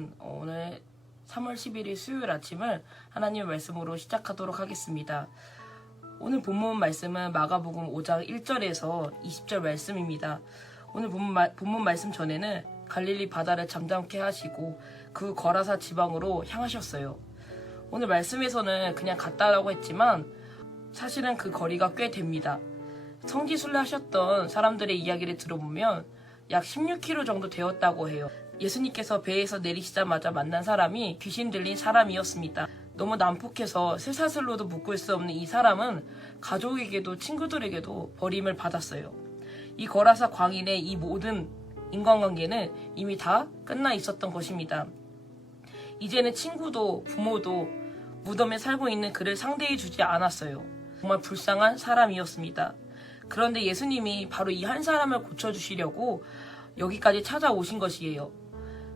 여러분, 오늘 3월 11일 수요일 아침을 하나님의 말씀으로 시작하도록 하겠습니다. 오늘 본문 말씀은 마가복음 5장 1절에서 20절 말씀입니다. 오늘 본문 말씀 전에는 갈릴리 바다를 잠잠케 하시고 그 거라사 지방으로 향하셨어요. 오늘 말씀에서는 그냥 갔다라고 했지만 사실은 그 거리가 꽤 됩니다. 성지순례 하셨던 사람들의 이야기를 들어보면 약 16km 정도 되었다고 해요. 예수님께서 배에서 내리시자마자 만난 사람이 귀신 들린 사람이었습니다. 너무 난폭해서 쇠사슬로도 묶을 수 없는 이 사람은 가족에게도 친구들에게도 버림을 받았어요. 이 거라사 광인의 이 모든 인간관계는 이미 다 끝나 있었던 것입니다. 이제는 친구도 부모도 무덤에 살고 있는 그를 상대해 주지 않았어요. 정말 불쌍한 사람이었습니다. 그런데 예수님이 바로 이 한 사람을 고쳐주시려고 여기까지 찾아오신 것이에요.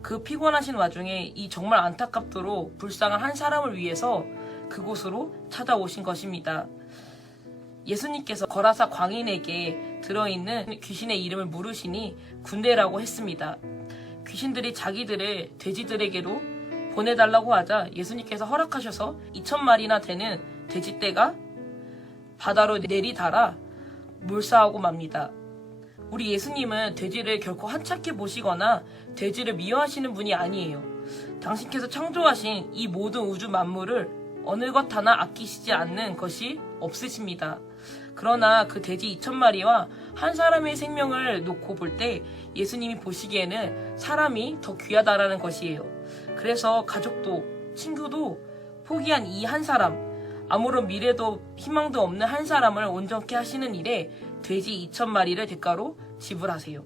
그 피곤하신 와중에 이 정말 안타깝도록 불쌍한 한 사람을 위해서 그곳으로 찾아오신 것입니다. 예수님께서 거라사 광인에게 들어있는 귀신의 이름을 물으시니 군대라고 했습니다. 귀신들이 자기들을 돼지들에게로 보내달라고 하자 예수님께서 허락하셔서 2,000마리나 되는 돼지떼가 바다로 내리달아 몰사하고 맙니다. 우리 예수님은 돼지를 결코 한찮게 보시거나 돼지를 미워하시는 분이 아니에요. 당신께서 창조하신 이 모든 우주 만물을 어느 것 하나 아끼시지 않는 것이 없으십니다. 그러나 그 돼지 2,000마리와 한 사람의 생명을 놓고 볼 때 예수님이 보시기에는 사람이 더 귀하다라는 것이에요. 그래서 가족도 친구도 포기한 이 한 사람, 아무런 미래도 희망도 없는 한 사람을 온전케 하시는 일에 돼지 2,000마리를 대가로 지불하세요.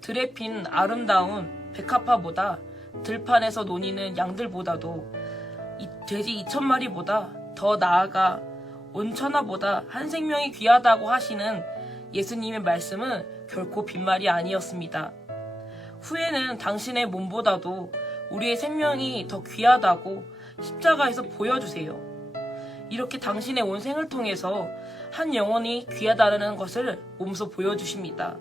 들에 핀 아름다운 백합화보다 들판에서 노니는 양들보다도 이 돼지 2,000마리보다 더 나아가 온 천하보다 한 생명이 귀하다고 하시는 예수님의 말씀은 결코 빈말이 아니었습니다. 후에는 당신의 몸보다도 우리의 생명이 더 귀하다고 십자가에서 보여주세요. 이렇게 당신의 온 생을 통해서 한 영혼이 귀하다는 것을 몸소 보여주십니다.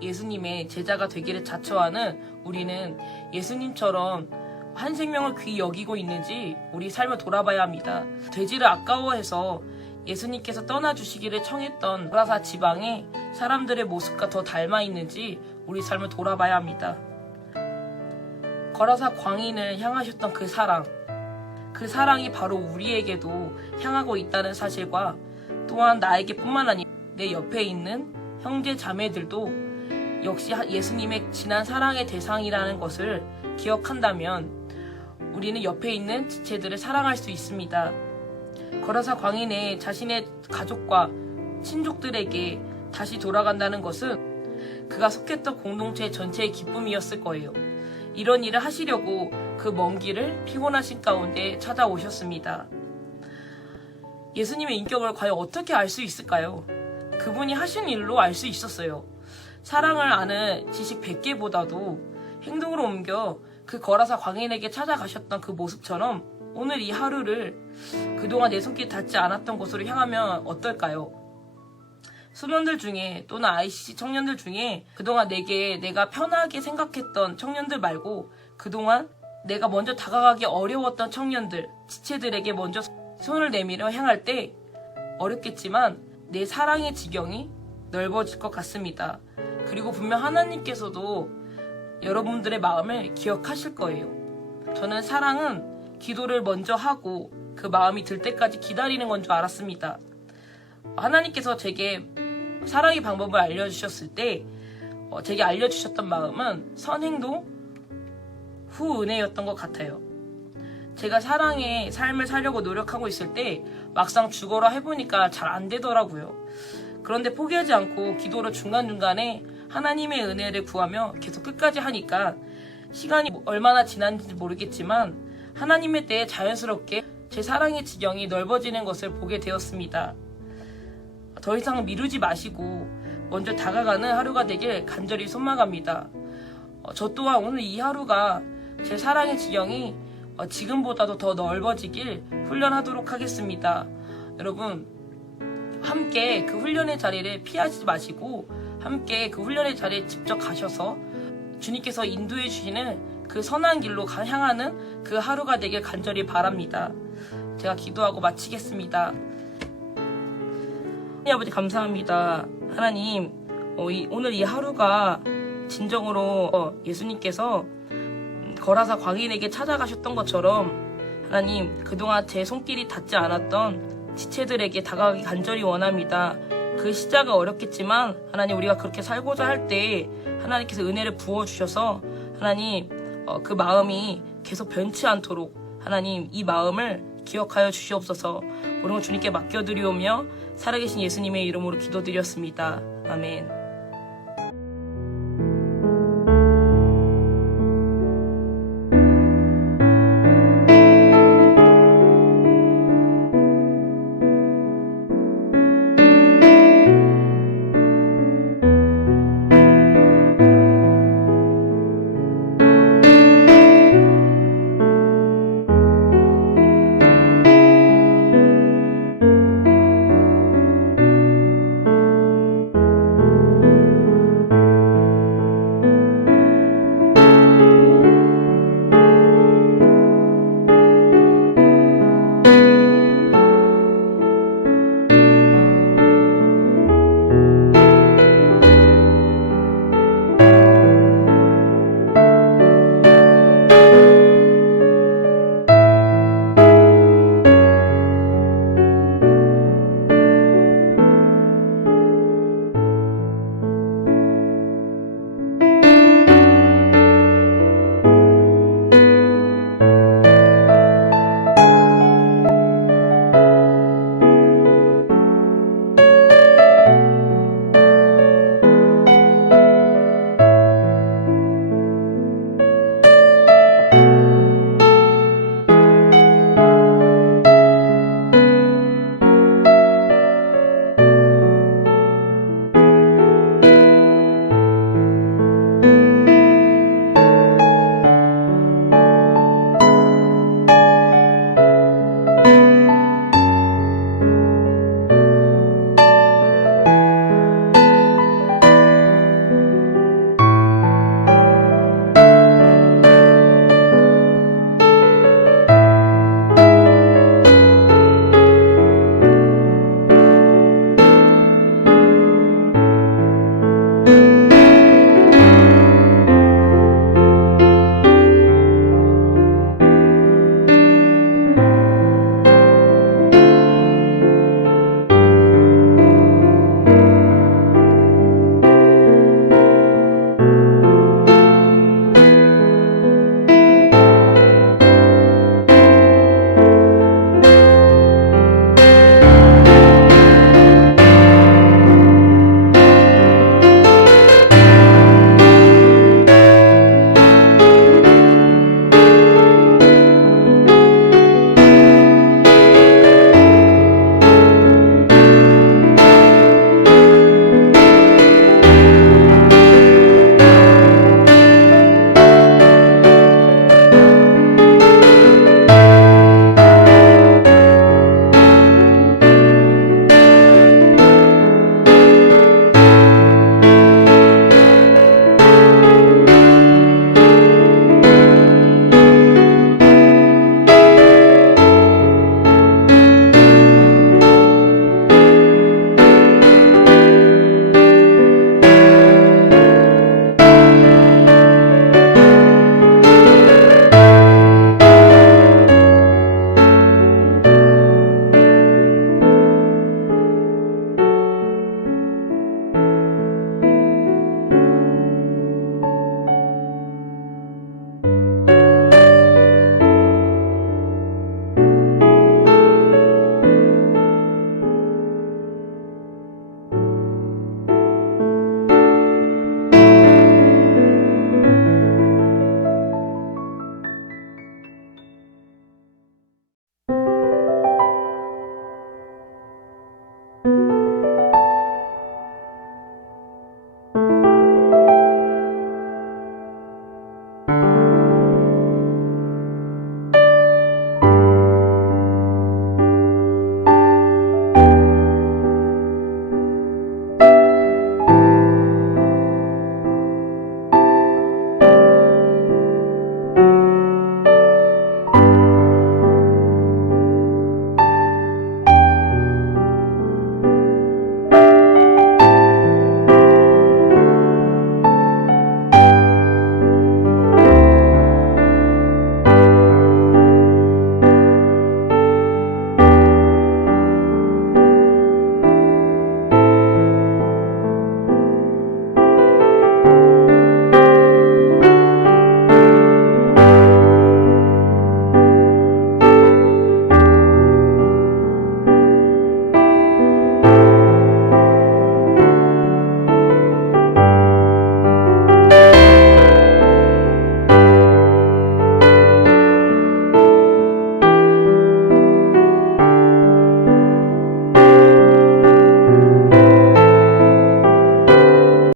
예수님의 제자가 되기를 자처하는 우리는 예수님처럼 한 생명을 귀히 여기고 있는지 우리 삶을 돌아봐야 합니다. 돼지를 아까워해서 예수님께서 떠나주시기를 청했던 거라사 지방의 사람들의 모습과 더 닮아 있는지 우리 삶을 돌아봐야 합니다. 거라사 광인을 향하셨던 그 사랑이 바로 우리에게도 향하고 있다는 사실과 또한 나에게뿐만 아니라 내 옆에 있는 형제 자매들도 역시 예수님의 진한 사랑의 대상이라는 것을 기억한다면 우리는 옆에 있는 지체들을 사랑할 수 있습니다. 거라사 광인의 자신의 가족과 친족들에게 다시 돌아간다는 것은 그가 속했던 공동체 전체의 기쁨이었을 거예요. 이런 일을 하시려고 그 먼 길을 피곤하신 가운데 찾아오셨습니다. 예수님의 인격을 과연 어떻게 알 수 있을까요? 그분이 하신 일로 알 수 있었어요. 사랑을 아는 지식 100개보다도 행동으로 옮겨 그 거라사 광인에게 찾아가셨던 그 모습처럼 오늘 이 하루를 그동안 내 손길 닿지 않았던 곳으로 향하면 어떨까요? 수련들 중에 또는 ICC 청년들 중에 그동안 내가 편하게 생각했던 청년들 말고 그동안 내가 먼저 다가가기 어려웠던 청년들, 지체들에게 먼저 손을 내밀어 향할 때 어렵겠지만 내 사랑의 지경이 넓어질 것 같습니다. 그리고 분명 하나님께서도 여러분들의 마음을 기억하실 거예요. 저는 사랑은 기도를 먼저 하고 그 마음이 들 때까지 기다리는 건 줄 알았습니다. 하나님께서 제게 사랑의 방법을 알려주셨을 때 제게 알려주셨던 마음은 선행동 후 은혜였던 것 같아요. 제가 사랑의 삶을 살려고 노력하고 있을 때 막상 죽어라 해보니까 잘 안 되더라고요. 그런데 포기하지 않고 기도로 중간중간에 하나님의 은혜를 구하며 계속 끝까지 하니까 시간이 얼마나 지났는지 모르겠지만 하나님의 때에 자연스럽게 제 사랑의 지경이 넓어지는 것을 보게 되었습니다. 더 이상 미루지 마시고 먼저 다가가는 하루가 되길 간절히 소망합니다. 저 또한 오늘 이 하루가 제 사랑의 지경이 지금보다도 더 넓어지길 훈련하도록 하겠습니다. 여러분, 함께 그 훈련의 자리를 피하지 마시고 함께 그 훈련의 자리에 직접 가셔서 주님께서 인도해 주시는 그 선한 길로 향하는 그 하루가 되길 간절히 바랍니다. 제가 기도하고 마치겠습니다. 하나님 아버지 감사합니다. 하나님 오늘 이 하루가 진정으로 예수님께서 거라사 광인에게 찾아가셨던 것처럼 하나님 그동안 제 손길이 닿지 않았던 지체들에게 다가가기 간절히 원합니다. 그 시작은 어렵겠지만 하나님 우리가 그렇게 살고자 할 때 하나님께서 은혜를 부어주셔서 하나님 그 마음이 계속 변치 않도록 하나님 이 마음을 기억하여 주시옵소서. 모든 걸 주님께 맡겨드리오며 살아계신 예수님의 이름으로 기도드렸습니다. 아멘.